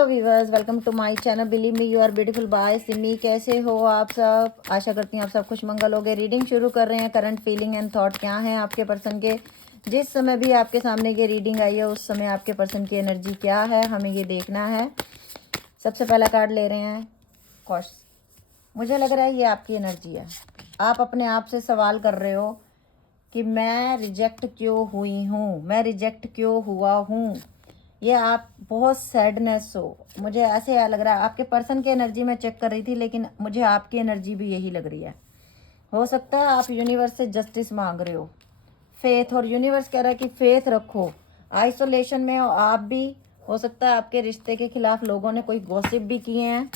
Viewers, welcome to my channel. Believe me you are beautiful by Simi. कैसे हो आप सब? आशा करती हूँ आप सब खुश मंगल हो गए। रीडिंग शुरू कर रहे हैं। करंट फीलिंग एंड थॉट क्या है आपके पर्सन के? जिस समय भी आपके सामने ये रीडिंग आई है उस समय आपके पर्सन की एनर्जी क्या है, हमें ये देखना है। सबसे पहला कार्ड ले रहे हैं कॉश। मुझे लग रहा है ये आपकी एनर्जी है। आप अपने आप से सवाल कर रहे हो कि मैं रिजेक्ट क्यों हुई हूँ, मैं रिजेक्ट क्यों हुआ हूँ। ये आप बहुत सैडनेस हो, मुझे ऐसे लग रहा है। आपके पर्सन की एनर्जी मैं चेक कर रही थी, लेकिन मुझे आपकी एनर्जी भी यही लग रही है। हो सकता है आप यूनिवर्स से जस्टिस मांग रहे हो, फेथ, और यूनिवर्स कह रहा है कि फेथ रखो। आइसोलेशन में हो आप भी। हो सकता है आपके रिश्ते के खिलाफ लोगों ने कोई गॉसिप भी किए हैं।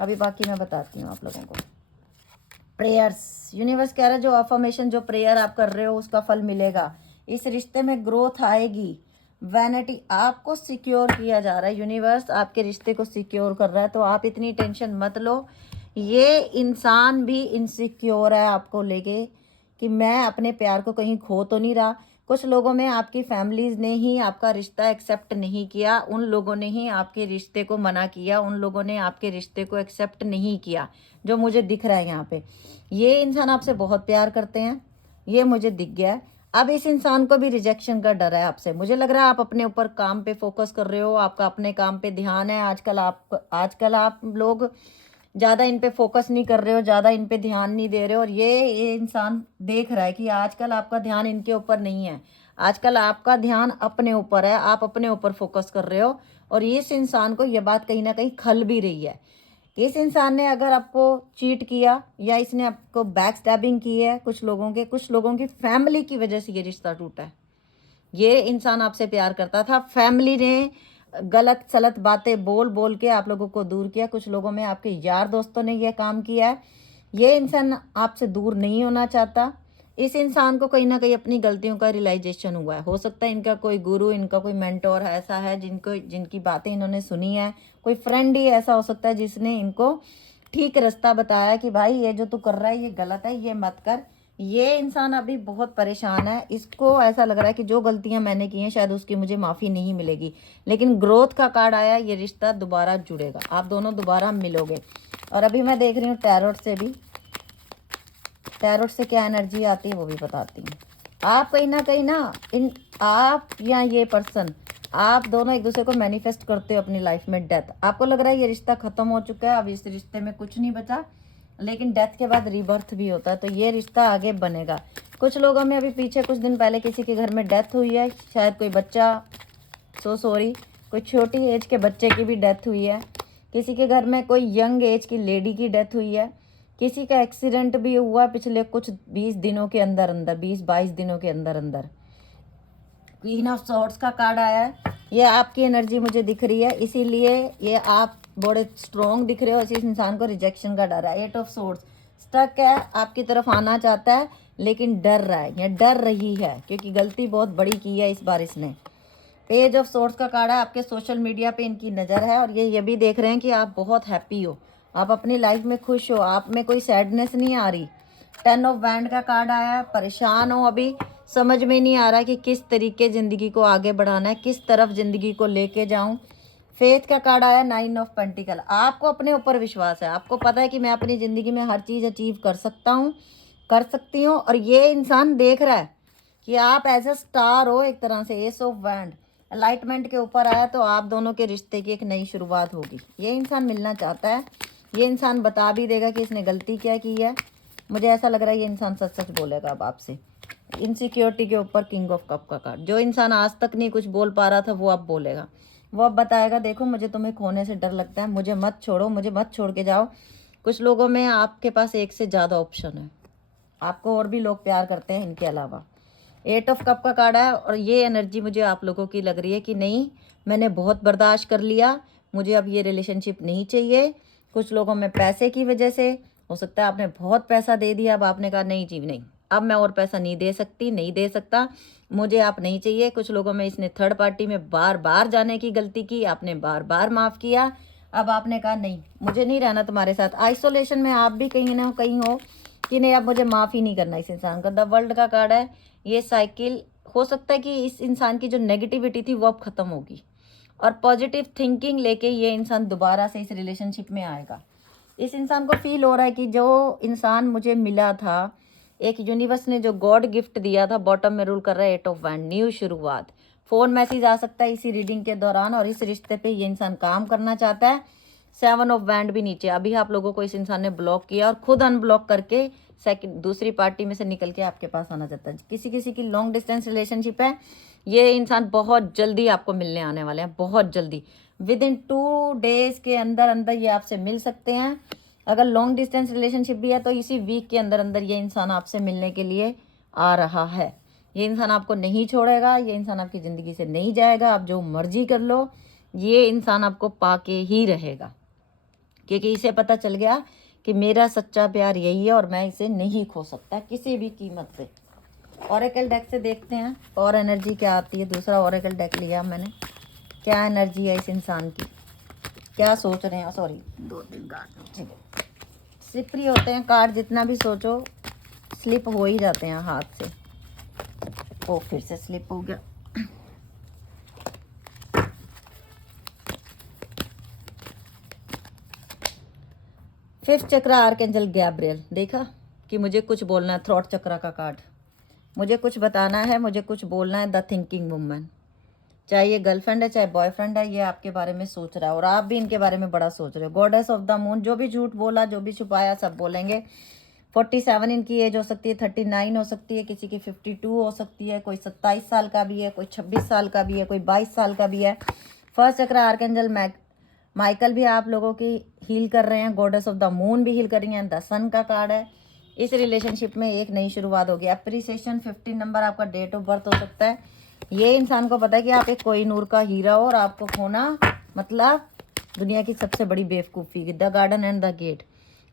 अभी बाकी मैं बताती हूँ आप लोगों को। प्रेयर्स, यूनिवर्स कह रहा है जो अफर्मेशन, जो प्रेयर आप कर रहे हो उसका फल मिलेगा। इस रिश्ते में ग्रोथ आएगी। वैनिटी, आपको सिक्योर किया जा रहा है। यूनिवर्स आपके रिश्ते को सिक्योर कर रहा है, तो आप इतनी टेंशन मत लो। ये इंसान भी इनसिक्योर है आपको लेके कि मैं अपने प्यार को कहीं खो तो नहीं रहा। कुछ लोगों में आपकी फैमिलीज ने ही आपका रिश्ता एक्सेप्ट नहीं किया, उन लोगों ने ही आपके रिश्ते को मना किया, उन लोगों ने आपके रिश्ते को एक्सेप्ट नहीं किया, जो मुझे दिख रहा है यहाँ पे। ये इंसान आपसे बहुत प्यार करते हैं, ये मुझे दिख गया है। अब इस इंसान को भी रिजेक्शन का डर है आपसे। मुझे लग रहा है आप अपने ऊपर काम पे फोकस कर रहे हो, आपका अपने काम पे ध्यान है। आजकल आप लोग ज़्यादा इन पे फोकस नहीं कर रहे हो, ज़्यादा इन पे ध्यान नहीं दे रहे हो, और ये इंसान देख रहा है कि आजकल आपका ध्यान इनके ऊपर नहीं है। आजकल आपका ध्यान अपने ऊपर है, आप अपने ऊपर फोकस कर रहे हो। और इस इंसान को ये बात कहीं ना कहीं खल भी रही है। इस इंसान ने अगर आपको चीट किया या इसने आपको बैक स्टैबिंग की है, कुछ लोगों की फैमिली की वजह से ये रिश्ता टूटा है। ये इंसान आपसे प्यार करता था, फैमिली ने गलत सलत बातें बोल बोल के आप लोगों को दूर किया। कुछ लोगों में आपके यार दोस्तों ने यह काम किया है। ये इंसान आपसे दूर नहीं होना चाहता। इस इंसान को कहीं ना कहीं अपनी गलतियों का रियलाइजेशन हुआ है। हो सकता है इनका कोई गुरु, इनका कोई मेंटोर ऐसा है जिनकी बातें इन्होंने सुनी है। कोई फ्रेंड ही ऐसा हो सकता है जिसने इनको ठीक रास्ता बताया कि भाई ये जो तू कर रहा है ये गलत है, ये मत कर। ये इंसान अभी बहुत परेशान है। इसको ऐसा लग रहा है कि जो गलतियां मैंने की हैं शायद उसकी मुझे माफ़ी नहीं मिलेगी। लेकिन ग्रोथ का कार्ड आया, ये रिश्ता दोबारा जुड़ेगा, आप दोनों दोबारा मिलोगे। और अभी मैं देख रही हूँ टैरोट से भी, टैरोट से क्या एनर्जी आती है वो भी बताती हूँ। आप कहीं ना इन आप या ये पर्सन, आप दोनों एक दूसरे को मैनिफेस्ट करते हो अपनी लाइफ में डेथ। आपको लग रहा है ये रिश्ता खत्म हो चुका है, अब इस रिश्ते में कुछ नहीं बचा, लेकिन डेथ के बाद रीबर्थ भी होता है, तो ये रिश्ता आगे बनेगा। कुछ लोगों में अभी पीछे कुछ दिन पहले किसी के घर में डेथ हुई है, शायद कोई बच्चा, सॉरी, कोई छोटी एज के बच्चे की भी डेथ हुई है। किसी के घर में कोई यंग एज की लेडी की डेथ हुई है। किसी का एक्सीडेंट भी हुआ पिछले कुछ 20 दिनों के अंदर अंदर, 20-22 दिनों के अंदर अंदर। क्वीन ऑफ सॉर्ड्स का कार्ड आया है। ये आपकी एनर्जी मुझे दिख रही है, इसीलिए ये आप बड़े स्ट्रॉन्ग दिख रहे हो। इस इंसान को रिजेक्शन का डर है। 8 ऑफ सॉर्ड्स, स्टक है, आपकी तरफ आना चाहता है लेकिन डर रहा है या डर रही है, क्योंकि गलती बहुत बड़ी की है इस बार इसने। पेज ऑफ सोर्स का कार्ड है। आपके सोशल मीडिया पे इनकी नज़र है, और ये भी देख रहे हैं कि आप बहुत हैप्पी हो, आप अपनी लाइफ में खुश हो, आप में कोई सैडनेस नहीं आ रही। 10 ऑफ बैंड का कार्ड आया है। परेशान हो, अभी समझ में नहीं आ रहा कि किस तरीके ज़िंदगी को आगे बढ़ाना है, किस तरफ ज़िंदगी को लेके जाऊं। फेथ का कार्ड आया। 9 ऑफ पेंटिकल, आपको अपने ऊपर विश्वास है, आपको पता है कि मैं अपनी ज़िंदगी में हर चीज़ अचीव कर सकता हूँ, कर सकती हूँ। और ये इंसान देख रहा है कि आप एज ए स्टार हो एक तरह से। एस ऑफ बैंड एलाइटमेंट के ऊपर आया, तो आप दोनों के रिश्ते की एक नई शुरुआत होगी। ये इंसान मिलना चाहता है, ये इंसान बता भी देगा कि इसने गलती क्या की है। मुझे ऐसा लग रहा है ये इंसान सच सच बोलेगा अब आपसे। इनसिक्योरिटी के ऊपर किंग ऑफ कप का कार्ड, जो इंसान आज तक नहीं कुछ बोल पा रहा था वो अब बोलेगा, वो अब बताएगा देखो मुझे तुम्हें खोने से डर लगता है, मुझे मत छोड़ो, मुझे मत छोड़ के जाओ। कुछ लोगों में आपके पास एक से ज़्यादा ऑप्शन है, आपको और भी लोग प्यार करते हैं इनके अलावा। 8 ऑफ कप का कार्ड है, और ये एनर्जी मुझे आप लोगों की लग रही है कि नहीं, मैंने बहुत बर्दाश्त कर लिया, मुझे अब ये रिलेशनशिप नहीं चाहिए। कुछ लोगों में पैसे की वजह से, हो सकता है आपने बहुत पैसा दे दिया, अब आपने कहा नहीं जी नहीं, अब मैं और पैसा नहीं दे सकती, नहीं दे सकता, मुझे आप नहीं चाहिए। कुछ लोगों में इसने थर्ड पार्टी में बार बार जाने की गलती की, आपने बार बार माफ़ किया, अब आपने कहा नहीं मुझे नहीं रहना तुम्हारे साथ। आइसोलेशन में आप भी कहीं ना कहीं हो कि नहीं अब मुझे माफ़ ही नहीं करना इस इंसान का। द वर्ल्ड का कार्ड है। ये साइकिल, हो सकता है कि इस इंसान की जो नेगेटिविटी थी वो अब ख़त्म होगी, और पॉजिटिव थिंकिंग लेके ये इंसान दोबारा से इस रिलेशनशिप में आएगा। इस इंसान को फील हो रहा है कि जो इंसान मुझे मिला था, एक यूनिवर्स ने जो गॉड गिफ्ट दिया था, बॉटम में रूल कर रहा है 8 ऑफ वैंड, न्यू शुरुआत। फ़ोन मैसेज आ सकता है इसी रीडिंग के दौरान और इस रिश्ते पे ये इंसान काम करना चाहता है। 7 ऑफ वैंड भी नीचे। अभी आप लोगों को इस इंसान ने ब्लॉक किया और खुद अनब्लॉक करके सेकंड दूसरी पार्टी में से निकल के आपके पास आना चाहता है। किसी किसी की लॉन्ग डिस्टेंस रिलेशनशिप है, ये इंसान बहुत जल्दी आपको मिलने आने वाले हैं, बहुत जल्दी। विद इन 2 डेज के अंदर अंदर ये आपसे मिल सकते हैं। अगर लॉन्ग डिस्टेंस रिलेशनशिप भी है तो इसी वीक के अंदर अंदर ये इंसान आपसे मिलने के लिए आ रहा है। ये इंसान आपको नहीं छोड़ेगा, ये इंसान आपकी ज़िंदगी से नहीं जाएगा। आप जो मर्जी कर लो, ये इंसान आपको पाके ही रहेगा, क्योंकि इसे पता चल गया कि मेरा सच्चा प्यार यही है और मैं इसे नहीं खो सकता किसी भी कीमत पे। ओरेकल डेक से देखते हैं और एनर्जी क्या आती है। दूसरा ओरेकल डेक लिया मैंने। क्या एनर्जी है इस इंसान की, क्या सोच रहे हैं। सॉरी, 2-3 कार्ड ठीक है। स्लिपरी होते हैं कार्ड, जितना भी सोचो स्लिप हो ही जाते हैं हाथ से। ओ, फिर से स्लिप हो गया। फिफ्थ चक्र आर्कएंजल गैब्रियल। देखा कि मुझे कुछ बोलना है, थ्रॉट चक्र का कार्ड। मुझे कुछ बताना है, मुझे कुछ बोलना है। द थिंकिंग वुमन, चाहे ये गर्लफ्रेंड है चाहे बॉयफ्रेंड है, ये आपके बारे में सोच रहा है और आप भी इनके बारे में बड़ा सोच रहे हो। गॉडेस ऑफ द मून, जो भी झूठ बोला, जो भी छुपाया, सब बोलेंगे। 47 इनकी एज हो सकती है, 39 हो सकती है, किसी की 52 हो सकती है, कोई 27 साल का भी है, कोई 26 साल का भी है, कोई 22 साल का भी है। फर्स्ट चक्र आर्कएंजल माइकल भी आप लोगों की हील कर रहे हैं। गॉडेस ऑफ द मून भी हील कर रही हैं। द सन का कार्ड है। इस रिलेशनशिप में एक नई शुरुआत होगी। अप्रिसिएशन 15 नंबर आपका डेट ऑफ बर्थ हो सकता है। ये इंसान को पता है कि आप एक कोहिनूर का हीरा हो और आपको खोना मतलब दुनिया की सबसे बड़ी बेवकूफ़ी। The garden and the gate.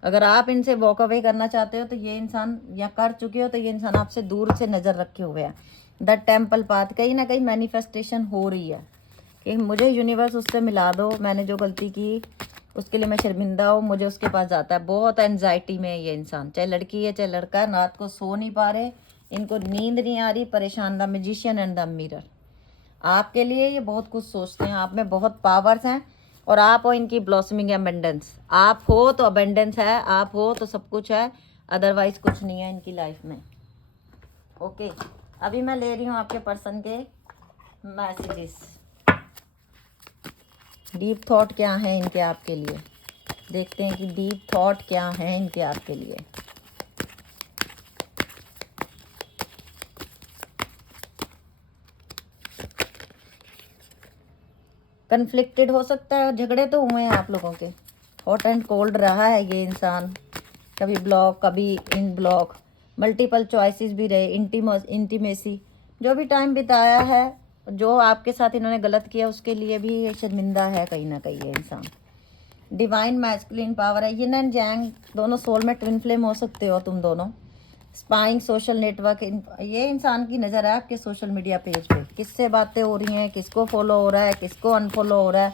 अगर आप इनसे वॉक अवे करना चाहते हो तो ये इंसान, या कर चुके हो तो ये इंसान आपसे दूर से नज़र रखे हुए हैं। द टेम्पल पाथ, कहीं ना कहीं मैनिफेस्टेशन हो रही है कि मुझे यूनिवर्स उससे मिला दो, मैंने जो गलती की उसके लिए मैं शर्मिंदा हूँ, मुझे उसके पास जाता है। बहुत एनजाइटी में है ये इंसान, चाहे लड़की है चाहे लड़का है। रात को सो नहीं पा रहे, इनको नींद नहीं आ रही, परेशान। The magician and the mirror, आपके लिए ये बहुत कुछ सोचते हैं, आप में बहुत पावर्स हैं और आप हो इनकी ब्लॉसमिंग अबेंडेंस। आप हो तो अबेंडेंस है, आप हो तो सब कुछ है, अदरवाइज कुछ नहीं है इनकी लाइफ में। ओके, अभी मैं ले रही हूँ आपके पर्सन के मैसेजेस। डीप थॉट क्या है इनके आपके लिए, देखते हैं कि डीप थॉट क्या है इनके आपके लिए। कन्फ्लिक्टेड हो सकता है, झगड़े तो हुए हैं आप लोगों के। हॉट एंड कोल्ड रहा है ये इंसान, कभी ब्लॉक कभी इन ब्लॉक, मल्टीपल चॉइसेस भी रहे। इंटीमेसी, जो भी टाइम बिताया है, जो आपके साथ इन्होंने गलत किया उसके लिए भी ये शर्मिंदा है कहीं ना कहीं ये इंसान। डिवाइन मैस्कुलिन पावर है। यिन एंड जैंग, दोनों सोल में ट्विन फ्लेम हो सकते हो तुम दोनों। स्पाइंग सोशल नेटवर्क, ये इंसान की नज़र है आपके सोशल मीडिया पेज पे, किससे बातें हो रही हैं, किसको फॉलो हो रहा है, किसको अनफॉलो हो रहा है,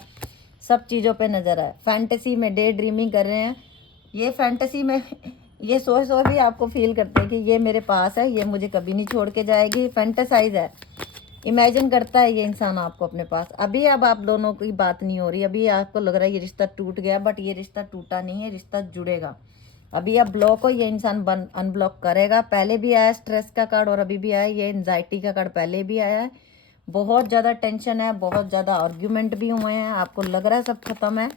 सब चीज़ों पे नज़र है। फैंटेसी में डे ड्रीमिंग कर रहे हैं। ये फैंटेसी में ये सोच सोच भी आपको फील करते हैं कि ये मेरे पास है, ये मुझे कभी नहीं छोड़ के जाएगी। फैंटेसाइज है, इमेजिन करता है ये इंसान आपको अपने पास। अभी अब आप दोनों की बात नहीं हो रही, अभी आपको लग रहा है ये रिश्ता टूट गया, बट ये रिश्ता टूटा नहीं है, रिश्ता जुड़ेगा। अभी आप ब्लॉक हो, ये इंसान अनब्लॉक करेगा। पहले भी आया स्ट्रेस का कार्ड और अभी भी आया, ये एंजाइटी का कार्ड पहले भी आया है। बहुत ज़्यादा टेंशन है, बहुत ज़्यादा आर्ग्यूमेंट भी हुए हैं, आपको लग रहा है सब खत्म है,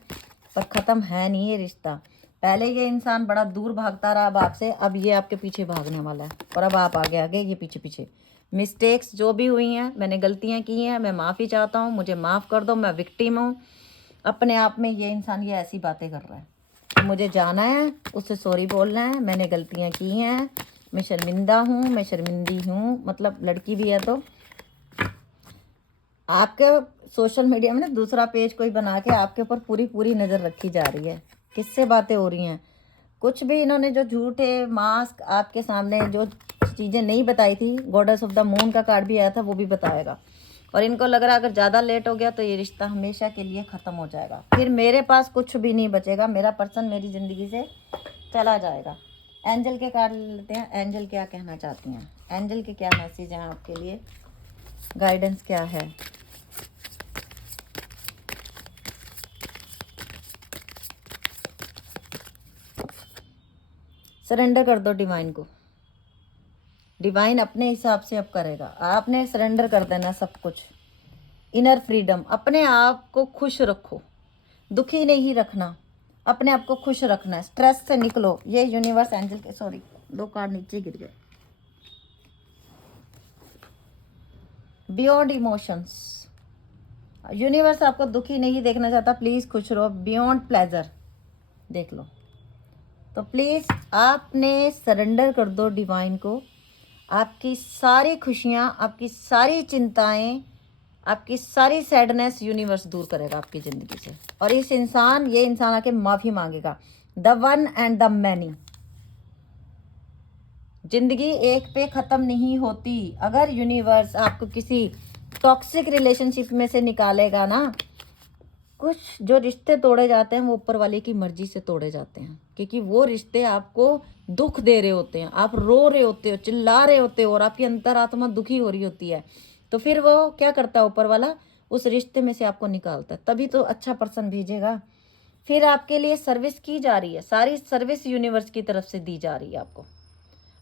पर ख़त्म है नहीं ये रिश्ता। पहले ये इंसान बड़ा दूर भागता रहा अब आपसे, अब ये आपके पीछे भागने वाला है और अब आप आगे आगे, ये पीछे पीछे। मिस्टेक्स जो भी हुई हैं, मैंने गलतियां की हैं, मैं माफ़ी चाहता हूँ, मुझे माफ़ कर दो, मैं विक्टिम हूँ। अपने आप में ये इंसान ये ऐसी बातें कर रहा है कि मुझे जाना है, उससे सॉरी बोलना है, मैंने गलतियां की हैं, मैं शर्मिंदा हूँ, मैं शर्मिंदी हूँ। मतलब लड़की भी है तो आपके सोशल मीडिया में ना दूसरा पेज कोई बना के आपके ऊपर पूरी पूरी नज़र रखी जा रही है। किससे बातें हो रही हैं, कुछ भी इन्होंने जो झूठे मास्क आपके सामने जो चीज़ें नहीं बताई थी, गॉडेस ऑफ द मून का कार्ड भी आया था, वो भी बताएगा। और इनको लग रहा है अगर ज़्यादा लेट हो गया तो ये रिश्ता हमेशा के लिए ख़त्म हो जाएगा, फिर मेरे पास कुछ भी नहीं बचेगा, मेरा पर्सन मेरी ज़िंदगी से चला जाएगा। एंजल के कार्ड लेते हैं, एंजल क्या कहना चाहती हैं, एंजल के क्या मैसेज हैं आपके लिए, गाइडेंस क्या है। सरेंडर कर दो डिवाइन को। डिवाइन अपने हिसाब से अब करेगा। आपने सरेंडर कर देना सब कुछ। इनर फ्रीडम, अपने आप को खुश रखो, दुखी नहीं रखना, अपने आप को खुश रखना है। स्ट्रेस से निकलो। ये यूनिवर्स एंजल के, सॉरी 2 कार्ड नीचे गिर गए। बियॉन्ड इमोशंस, यूनिवर्स आपको दुखी नहीं देखना चाहता, प्लीज़ खुश रहो। बियॉन्ड प्लेजर देख लो। तो प्लीज़ आपने सरेंडर कर दो डिवाइन को। आपकी सारी खुशियाँ, आपकी सारी चिंताएं, आपकी सारी सैडनेस यूनिवर्स दूर करेगा आपकी ज़िंदगी से। और ये इंसान आके माफ़ी मांगेगा। The one and the many. ज़िंदगी एक पे ख़त्म नहीं होती। अगर यूनिवर्स आपको किसी टॉक्सिक रिलेशनशिप में से निकालेगा ना, कुछ जो रिश्ते तोड़े जाते हैं वो ऊपर वाले की मर्जी से तोड़े जाते हैं, क्योंकि वो रिश्ते आपको दुख दे रहे होते हैं, आप रो रहे होते हो, चिल्ला रहे होते हो और आपकी अंतरात्मा दुखी हो रही होती है। तो फिर वो क्या करता है ऊपर वाला, उस रिश्ते में से आपको निकालता है, तभी तो अच्छा पर्सन भेजेगा। फिर आपके लिए सर्विस की जा रही है, सारी सर्विस यूनिवर्स की तरफ से दी जा रही है आपको।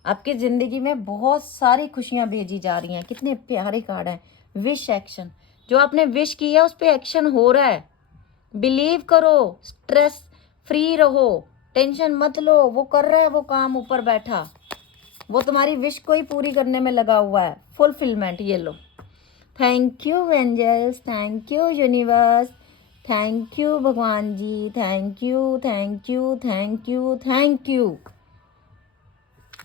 आपकी ज़िंदगी में बहुत सारी खुशियाँ भेजी जा रही हैं। कितने प्यारे कार्ड हैं। विश एक्शन, जो आपने विश किया उस पर एक्शन हो रहा है। बिलीव करो, स्ट्रेस फ्री रहो, टेंशन मत लो। वो कर रहा है वो काम ऊपर बैठा, वो तुम्हारी विश को ही पूरी करने में लगा हुआ है। फुलफिलमेंट ये लो। Thank you angels, thank you universe, thank you भगवान जी, thank you, thank you, thank you, thank you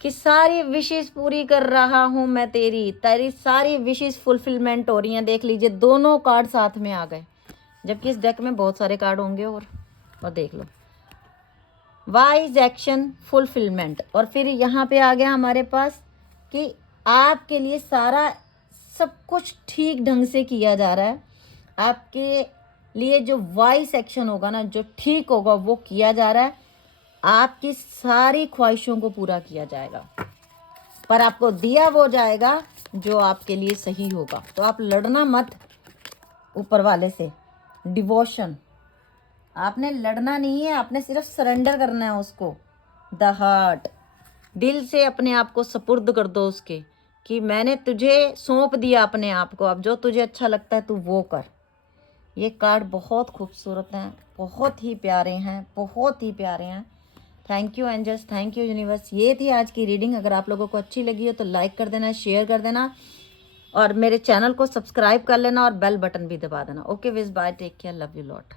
कि सारी विशेष पूरी कर रहा हूँ मैं तेरी सारी विशेष फुलफिलमेंट हो रही हैं। देख लीजिए दोनों कार्ड साथ में आ गए, जबकि इस डेक में बहुत सारे कार्ड होंगे। और देख लो वाइज एक्शन फुलफिलमेंट। और फिर यहाँ पे आ गया हमारे पास कि आपके लिए सारा सब कुछ ठीक ढंग से किया जा रहा है। आपके लिए जो वाइज एक्शन होगा ना, जो ठीक होगा वो किया जा रहा है। आपकी सारी ख्वाहिशों को पूरा किया जाएगा, पर आपको दिया वो जाएगा जो आपके लिए सही होगा। तो आप लड़ना मत ऊपर वाले से। डिवोशन, आपने लड़ना नहीं है, आपने सिर्फ सरेंडर करना है उसको। द हार्ट, दिल से अपने आप को सपुर्द कर दो उसके, कि मैंने तुझे सौंप दिया अपने आप को, अब जो तुझे अच्छा लगता है तू वो कर। ये कार्ड बहुत खूबसूरत हैं, बहुत ही प्यारे हैं, बहुत ही प्यारे हैं। Thank you angels, thank you universe. ये थी आज की रीडिंग। अगर आप लोगों को अच्छी लगी हो तो लाइक कर देना, शेयर कर देना और मेरे चैनल को सब्सक्राइब कर लेना और बेल बटन भी दबा देना। Okay with bye, take care, love you lot.